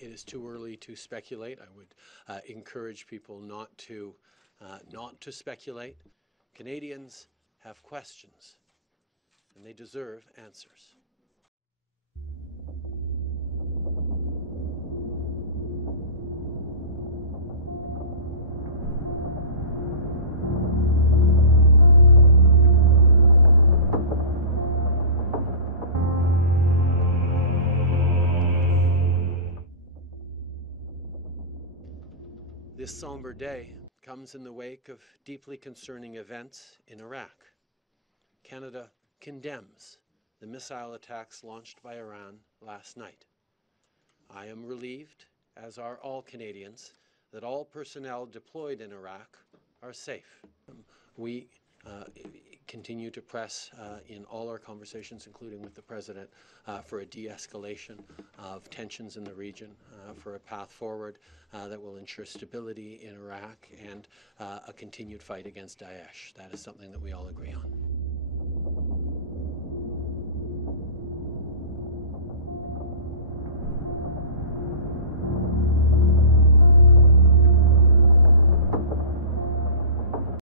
It is too early to speculate. I would encourage people not to speculate. Canadians have questions, and they deserve answers. This somber day comes in the wake of deeply concerning events in Iraq. Canada condemns the missile attacks launched by Iran last night. I am relieved, as are all Canadians, that all personnel deployed in Iraq are safe. We continue to press in all our conversations, including with the President, for a de-escalation of tensions in the region, for a path forward that will ensure stability in Iraq and a continued fight against Daesh. That is something that we all agree on.